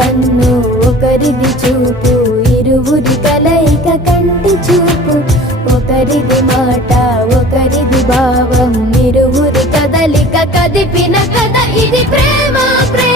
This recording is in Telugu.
కన్ను ఒకరిది చూపు, ఇరువురి కలయిక కంటి చూపు. ఒకరిది మాట ఒకరిది భావం, ఇరువురి కదలిక కదిపిన కథ ఇది ప్రేమ ప్రేమ.